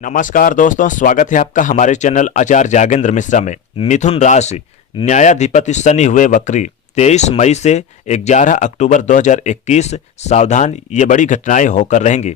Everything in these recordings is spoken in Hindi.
नमस्कार दोस्तों, स्वागत है आपका हमारे चैनल आचार्य जागेंद्र मिश्रा में। मिथुन राशि, न्यायाधिपति शनि हुए वक्री 23 मई से 11 अक्टूबर 2021। सावधान, ये बड़ी घटनाएं होकर रहेंगी।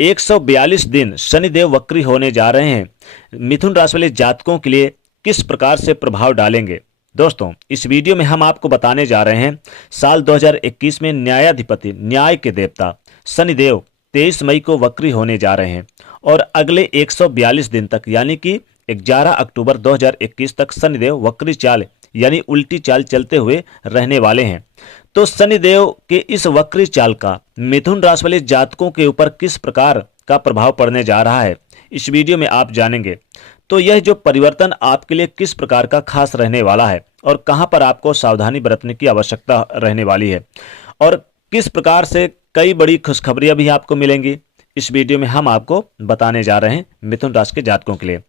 142 दिन शनिदेव वक्री होने जा रहे हैं। मिथुन राशि वाले जातकों के लिए किस प्रकार से प्रभाव डालेंगे? दोस्तों, इस वीडियो में हम आपको बताने जा रहे हैं साल 2021 में न्यायाधिपति, न्याय के देवता शनिदेव 23 मई को वक्री होने जा रहे हैं और अगले 142 दिन तक यानी कि 11 अक्टूबर 2021 तक शनिदेव वक्री चाल यानी उल्टी चाल चलते हुए रहने वाले हैं। तो शनिदेव के इस वक्री चाल का मिथुन राशि वाले जातकों के ऊपर किस प्रकार का प्रभाव पड़ने जा रहा है, इस वीडियो में आप जानेंगे। तो यह जो परिवर्तन आपके लिए किस प्रकार का खास रहने वाला है और कहां पर आपको सावधानी बरतने की आवश्यकता रहने वाली है और किस प्रकार से कई बड़ी खुशखबरियां भी आपको मिलेंगी, इस वीडियो में हम आपको बताने जा रहे हैं मिथुन राशि के जातकों के लिए।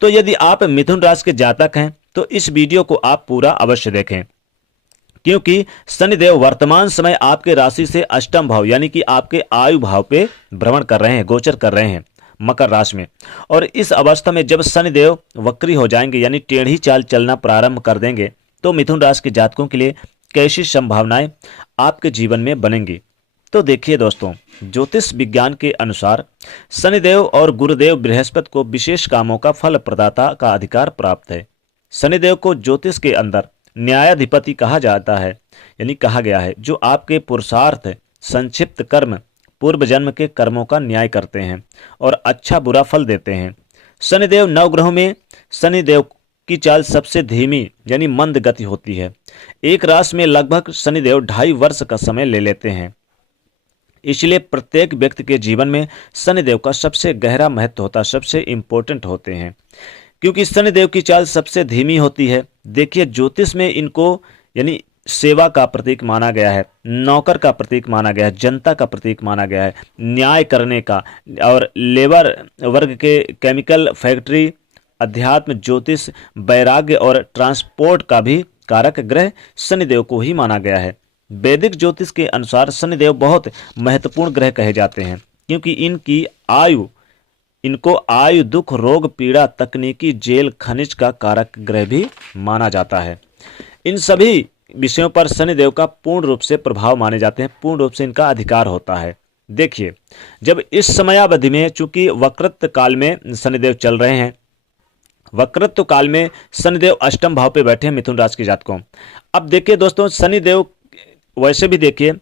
तो यदि आप मिथुन राशि के जातक हैं तो इस वीडियो को आप पूरा अवश्य देखें, क्योंकि शनिदेव वर्तमान समय आपके राशि से अष्टम भाव यानी कि आपके आयु भाव पे भ्रमण कर रहे हैं, गोचर कर रहे हैं मकर राशि में। और इस अवस्था में जब शनिदेव वक्री हो जाएंगे यानी टेढ़ी चाल चलना प्रारंभ कर देंगे तो मिथुन राशि के जातकों के लिए कैसी संभावनाएं आपके जीवन में बनेंगी। तो देखिए दोस्तों, ज्योतिष विज्ञान के अनुसार शनिदेव और गुरुदेव बृहस्पति को विशेष कामों का फल प्रदाता का अधिकार प्राप्त है। शनिदेव को ज्योतिष के अंदर न्यायाधिपति कहा जाता है, यानी कहा गया है, जो आपके पुरुषार्थ, संक्षिप्त कर्म, पूर्व जन्म के कर्मों का न्याय करते हैं और अच्छा बुरा फल देते हैं। शनिदेव नवग्रहों में शनिदेव की चाल सबसे धीमी यानी मंद गति होती है। एक राशि में लगभग शनिदेव 2.5 वर्ष का समय ले लेते हैं। इसलिए प्रत्येक व्यक्ति के जीवन में शनिदेव का सबसे गहरा महत्व होता है, सबसे इंपॉर्टेंट होते हैं, क्योंकि शनिदेव की चाल सबसे धीमी होती है। देखिए, ज्योतिष में इनको यानी सेवा का प्रतीक माना गया है, नौकर का प्रतीक माना गया है, जनता का प्रतीक माना गया है, न्याय करने का, और लेबर वर्ग के केमिकल फैक्ट्री, अध्यात्म, ज्योतिष, वैराग्य और ट्रांसपोर्ट का भी कारक ग्रह शनिदेव को ही माना गया है। वैदिक ज्योतिष के अनुसार शनिदेव बहुत महत्वपूर्ण ग्रह कहे जाते हैं, क्योंकि इनको आयु, दुख, रोग, पीड़ा, तकनीकी, जेल, खनिज का कारक ग्रह भी माना जाता है। इन सभी विषयों पर शनिदेव का पूर्ण रूप से प्रभाव माने जाते हैं, पूर्ण रूप से इनका अधिकार होता है। देखिए, जब इस समयावधि में चूंकि वक्रत्व काल में शनिदेव चल रहे हैं, वक्रत्व काल में शनिदेव अष्टम भाव पे बैठे हैं मिथुन राशि के जातकों। अब देखिए दोस्तों, शनिदेव वैसे भी देखिए,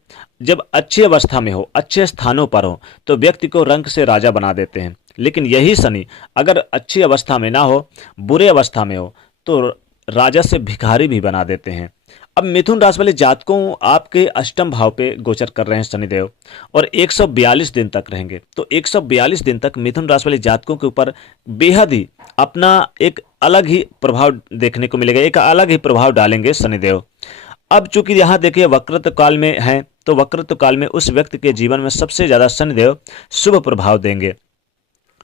जब अच्छी अवस्था में हो, अच्छे स्थानों पर हो, तो व्यक्ति को रंक से राजा बना देते हैं। लेकिन यही शनि अगर अच्छी अवस्था में ना हो, बुरे अवस्था में हो, तो राजा से भिखारी भी बना देते हैं। अब मिथुन राशि वाले जातकों, आपके अष्टम भाव पे गोचर कर रहे हैं शनिदेव और 142 दिन तक रहेंगे। तो 142 दिन तक मिथुन राशि वाले जातकों के ऊपर बेहद ही अपना एक अलग ही प्रभाव देखने को मिलेगा, एक अलग ही प्रभाव डालेंगे शनिदेव। अब चूंकि यहाँ देखिए वक्रत्व काल में है, तो वक्रत्व काल में उस व्यक्ति के जीवन में सबसे ज्यादा शनिदेव शुभ प्रभाव देंगे।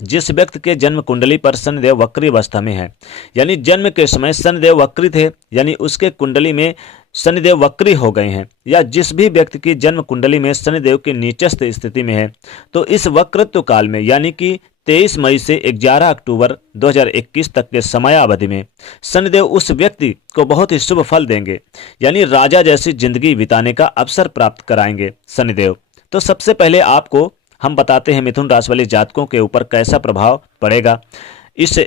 जिस व्यक्ति के जन्म कुंडली पर शनिदेव वक्री अवस्था में है, यानी जन्म के समय शनिदेव वक्री थे, यानी उसके कुंडली में शनिदेव वक्री हो गए हैं, या जिस भी व्यक्ति की जन्म कुंडली में शनिदेव की नीचस्थ स्थिति में है, तो इस वक्रत्व काल में यानी कि 23 मई से 11 अक्टूबर 2021 तक के समयावधि में शनिदेव उस व्यक्ति को बहुत ही शुभ फल देंगे, यानी राजा जैसी जिंदगी बिताने का अवसर प्राप्त कराएंगे शनिदेव। तो सबसे पहले आपको हम बताते हैं मिथुन राशि वाले जातकों के ऊपर कैसा प्रभाव पड़ेगा इस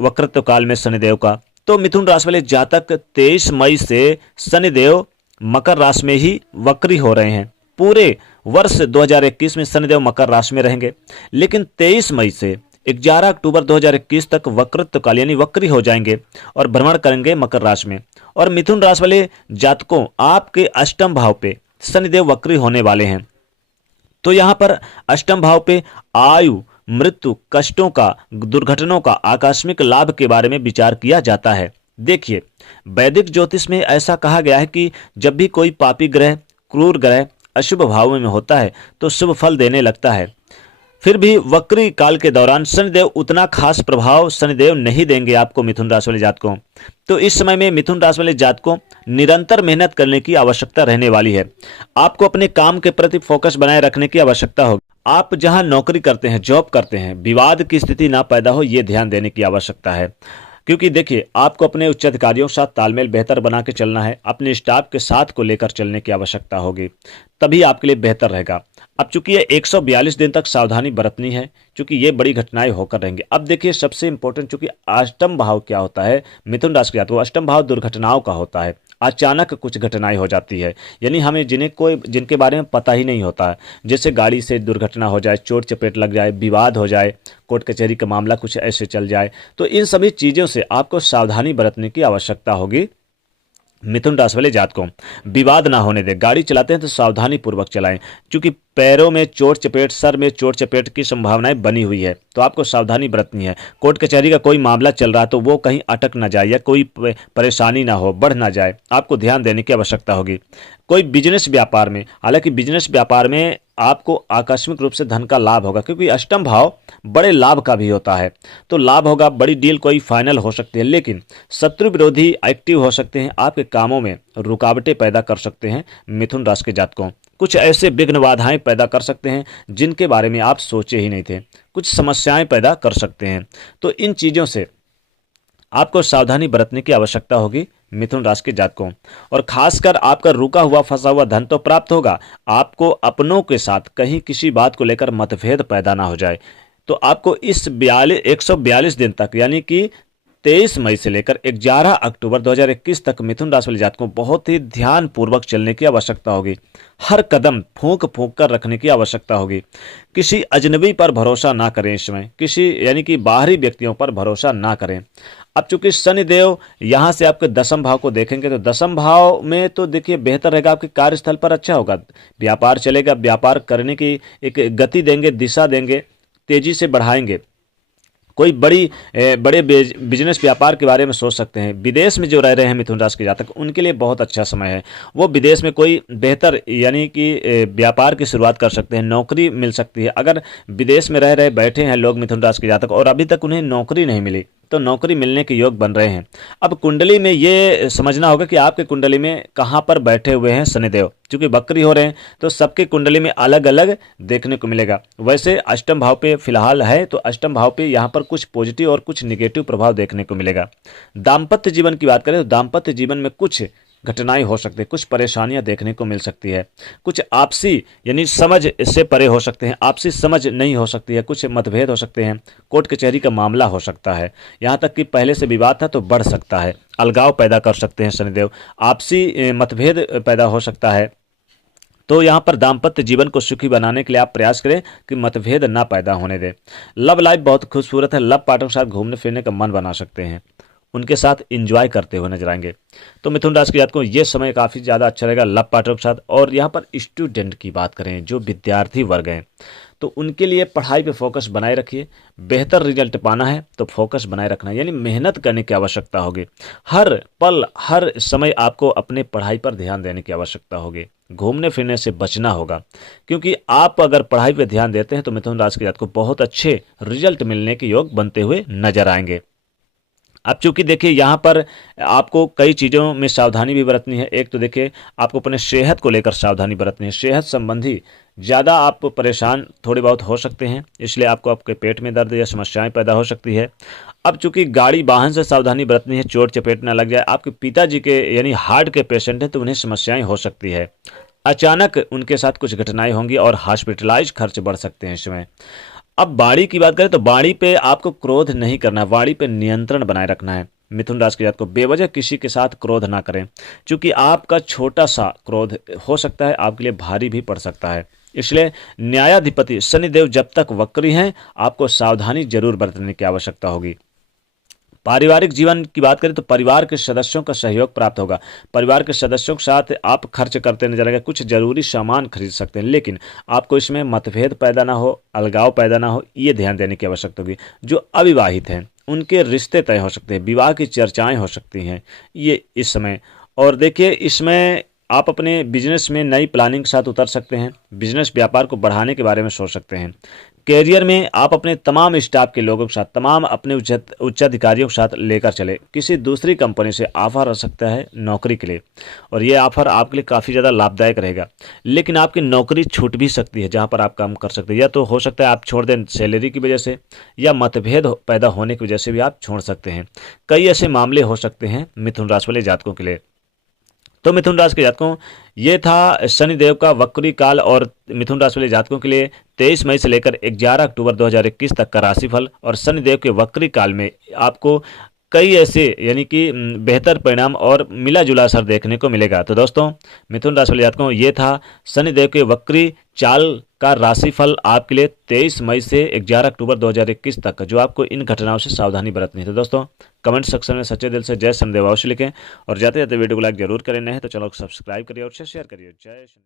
वक्रत्व काल में शनिदेव का। तो मिथुन राशि वाले जातक 23 मई से शनिदेव मकर राशि में ही वक्री हो रहे हैं। पूरे वर्ष 2021 में शनिदेव मकर राशि में रहेंगे, लेकिन 23 मई से 11 अक्टूबर 2021 तक वक्रत्व काल यानी वक्री हो जाएंगे और भ्रमण करेंगे मकर राशि में। और मिथुन राशि वाले जातकों, आपके अष्टम भाव पे शनिदेव वक्री होने वाले हैं। तो यहाँ पर अष्टम भाव पे आयु, मृत्यु, कष्टों का, दुर्घटनाओं का, आकस्मिक लाभ के बारे में विचार किया जाता है। देखिए, वैदिक ज्योतिष में ऐसा कहा गया है कि जब भी कोई पापी ग्रह, क्रूर ग्रह अशुभ भाव में होता है तो शुभ फल देने लगता है। फिर भी वक्री काल के दौरान शनिदेव उतना खास प्रभाव शनिदेव नहीं देंगे आपको मिथुन राशि वाले जातकों। तो इस समय में मिथुन राशि वाले जातकों निरंतर मेहनत करने की आवश्यकता रहने वाली है। आपको अपने काम के प्रति फोकस बनाए रखने की आवश्यकता होगी। आप जहां नौकरी करते हैं, जॉब करते हैं, विवाद की स्थिति ना पैदा हो, ये ध्यान देने की आवश्यकता है। क्योंकि देखिए, आपको अपने उच्च अधिकारियों के साथ तालमेल बेहतर बना के चलना है, अपने स्टाफ के साथ को लेकर चलने की आवश्यकता होगी, तभी आपके लिए बेहतर रहेगा। अब चूंकि ये 142 दिन तक सावधानी बरतनी है, क्योंकि ये बड़ी घटनाएं होकर रहेंगी। अब देखिए, सबसे इंपॉर्टेंट, चूंकि अष्टम भाव क्या होता है, मिथुन राशि के जातकों को अष्टम भाव दुर्घटनाओं का होता है। अचानक कुछ घटनाएं हो जाती है, यानी हमें जिनके बारे में पता ही नहीं होता है, जैसे गाड़ी से दुर्घटना हो जाए, चोट चपेट लग जाए, विवाद हो जाए, कोर्ट कचहरी का मामला कुछ ऐसे चल जाए, तो इन सभी चीज़ों से आपको सावधानी बरतने की आवश्यकता होगी। मिथुन राशि वाले जातकों, विवाद ना होने दें। गाड़ी चलाते हैं तो सावधानी पूर्वक चलाएं, क्योंकि पैरों में चोट चपेट, सर में चोट चपेट की संभावनाएं बनी हुई है, तो आपको सावधानी बरतनी है। कोर्ट कचहरी का कोई मामला चल रहा है तो वो कहीं अटक ना जाए या कोई परेशानी ना हो, बढ़ ना जाए, आपको ध्यान देने की आवश्यकता होगी। कोई बिजनेस व्यापार में, हालांकि बिजनेस व्यापार में आपको आकस्मिक रूप से धन का लाभ होगा, क्योंकि अष्टम भाव बड़े लाभ का भी होता है, तो लाभ होगा, बड़ी डील कोई फाइनल हो सकती है। लेकिन शत्रु विरोधी एक्टिव हो सकते हैं, आपके कामों में रुकावटें पैदा कर सकते हैं। मिथुन राशि के जातकों, कुछ ऐसे विघ्न बाधाएं पैदा कर सकते हैं जिनके बारे में आप सोचे ही नहीं थे, कुछ समस्याएं पैदा कर सकते हैं। तो इन चीज़ों से आपको सावधानी बरतने की आवश्यकता होगी मिथुन राशि के जातकों। और खासकर आपका रुका हुआ फंसा हुआ धन तो प्राप्त होगा, आपको अपनों के साथ कहीं किसी बात को लेकर मतभेद पैदा ना हो जाए। तो आपको इस 142 दिन तक, यानी कि 23 मई से लेकर 11 अक्टूबर 2021 तक मिथुन राशि वाले जातकों बहुत ही ध्यान पूर्वक चलने की आवश्यकता होगी। हर कदम फूंक फूंक कर रखने की आवश्यकता होगी। किसी अजनबी पर भरोसा ना करें इस समय, किसी यानी कि बाहरी व्यक्तियों पर भरोसा ना करें। अब चूंकि शनिदेव यहाँ से आपके दसम भाव को देखेंगे, तो दसम भाव में तो देखिए बेहतर रहेगा, आपके कार्यस्थल पर अच्छा होगा, व्यापार चलेगा, व्यापार करने की एक गति देंगे, दिशा देंगे, तेजी से बढ़ाएंगे। कोई बड़े बिजनेस व्यापार के बारे में सोच सकते हैं। विदेश में जो रह रहे हैं मिथुन राशि के जातक, उनके लिए बहुत अच्छा समय है। वो विदेश में कोई बेहतर यानी कि व्यापार की शुरुआत कर सकते हैं, नौकरी मिल सकती है। अगर विदेश में रह रहे बैठे हैं लोग मिथुन राशि के जातक और अभी तक उन्हें नौकरी नहीं मिली, तो नौकरी मिलने के योग बन रहे हैं। अब कुंडली में ये समझना होगा कि आपके कुंडली में कहाँ पर बैठे हुए हैं शनिदेव, क्योंकि वक्री हो रहे हैं तो सबके कुंडली में अलग अलग देखने को मिलेगा। वैसे अष्टम भाव पे फिलहाल है, तो अष्टम भाव पे यहाँ पर कुछ पॉजिटिव और कुछ निगेटिव प्रभाव देखने को मिलेगा। दाम्पत्य जीवन की बात करें तो दाम्पत्य जीवन में कुछ घटनाएं हो सकती है, कुछ परेशानियां देखने को मिल सकती है, कुछ आपसी यानी समझ से परे हो सकते हैं, आपसी समझ नहीं हो सकती है, कुछ मतभेद हो सकते हैं, कोर्ट कचहरी का मामला हो सकता है, यहाँ तक कि पहले से विवाद था तो बढ़ सकता है, अलगाव पैदा कर सकते हैं शनिदेव, आपसी मतभेद पैदा हो सकता है। तो यहाँ पर दाम्पत्य जीवन को सुखी बनाने के लिए आप प्रयास करें कि मतभेद ना पैदा होने दें। लव लाइफ बहुत खूबसूरत है, लव पार्टनर के साथ घूमने फिरने का मन बना सकते हैं, उनके साथ एंजॉय करते हुए नजर आएंगे। तो मिथुन राशि के जातकों ये समय काफ़ी ज़्यादा अच्छा रहेगा लव पार्टनर के साथ। और यहाँ पर स्टूडेंट की बात करें, जो विद्यार्थी वर्ग हैं, तो उनके लिए पढ़ाई पे फोकस बनाए रखिए। बेहतर रिजल्ट पाना है तो फोकस बनाए रखना है, यानी मेहनत करने की आवश्यकता होगी। हर पल हर समय आपको अपने पढ़ाई पर ध्यान देने की आवश्यकता होगी। घूमने फिरने से बचना होगा, क्योंकि आप अगर पढ़ाई पर ध्यान देते हैं तो मिथुन राशि के जातकों को बहुत अच्छे रिजल्ट मिलने के योग बनते हुए नजर आएंगे। अब चूंकि देखिए यहाँ पर आपको कई चीज़ों में सावधानी भी बरतनी है। एक तो देखिए आपको अपने सेहत को लेकर सावधानी बरतनी है, सेहत संबंधी ज़्यादा आप परेशान थोड़े बहुत हो सकते हैं, इसलिए आपको आपके पेट में दर्द या समस्याएं पैदा हो सकती है। अब चूंकि गाड़ी वाहन से सावधानी बरतनी है, चोट चपेट ना लग जाए। आपके पिताजी के यानी हार्ट के पेशेंट हैं तो उन्हें समस्याएं हो सकती है, अचानक उनके साथ कुछ घटनाएं होंगी और हॉस्पिटलाइज खर्च बढ़ सकते हैं इसमें। अब वाणी की बात करें तो वाणी पे आपको क्रोध नहीं करना है, वाणी पे नियंत्रण बनाए रखना है। मिथुन राशि के जातकों को बेवजह किसी के साथ क्रोध ना करें, क्योंकि आपका छोटा सा क्रोध हो सकता है आपके लिए भारी भी पड़ सकता है। इसलिए न्यायाधिपति शनिदेव जब तक वक्री हैं, आपको सावधानी जरूर बरतने की आवश्यकता होगी। पारिवारिक जीवन की बात करें तो परिवार के सदस्यों का सहयोग प्राप्त होगा। परिवार के सदस्यों के साथ आप खर्च करते नजर आएंगे, कुछ जरूरी सामान खरीद सकते हैं, लेकिन आपको इसमें मतभेद पैदा ना हो, अलगाव पैदा ना हो, ये ध्यान देने की आवश्यकता होगी। जो अविवाहित हैं उनके रिश्ते तय हो सकते हैं, विवाह की चर्चाएं हो सकती हैं ये इस समय। और देखिए इसमें आप अपने बिजनेस में नई प्लानिंग के साथ उतर सकते हैं, बिजनेस व्यापार को बढ़ाने के बारे में सोच सकते हैं। कैरियर में आप अपने तमाम स्टाफ के लोगों के साथ, तमाम अपने उच्चाधिकारियों के साथ लेकर चले। किसी दूसरी कंपनी से ऑफर आ सकता है नौकरी के लिए, और ये ऑफर आपके लिए काफ़ी ज़्यादा लाभदायक रहेगा, लेकिन आपकी नौकरी छूट भी सकती है जहाँ पर आप काम कर सकते हैं। या तो हो सकता है आप छोड़ दें सैलरी की वजह से, या मतभेद पैदा होने की वजह से भी आप छोड़ सकते हैं। कई ऐसे मामले हो सकते हैं मिथुन राशि वाले जातकों के लिए। तो मिथुन राशि के जातकों, ये था शनिदेव का वक्री काल और मिथुन राशि वाले जातकों के लिए 23 मई से लेकर 11 अक्टूबर 2021 तक का राशिफल। और शनिदेव के वक्री काल में आपको कई ऐसे यानी कि बेहतर परिणाम और मिला जुला असर देखने को मिलेगा। तो दोस्तों, मिथुन राशि वाले जातकों, ये था शनिदेव के वक्री चाल का राशिफल आपके लिए 23 मई से 11 अक्टूबर 2021 तक, जो आपको इन घटनाओं से सावधानी बरतनी है। तो दोस्तों, कमेंट सेक्शन में सच्चे दिल से जय शनिदेव अवश्य लिखें, और जाते जाते वीडियो को लाइक जरूर करें। नहीं तो चैनल को सब्सक्राइब करिए और शेयर करिए। जय शनि।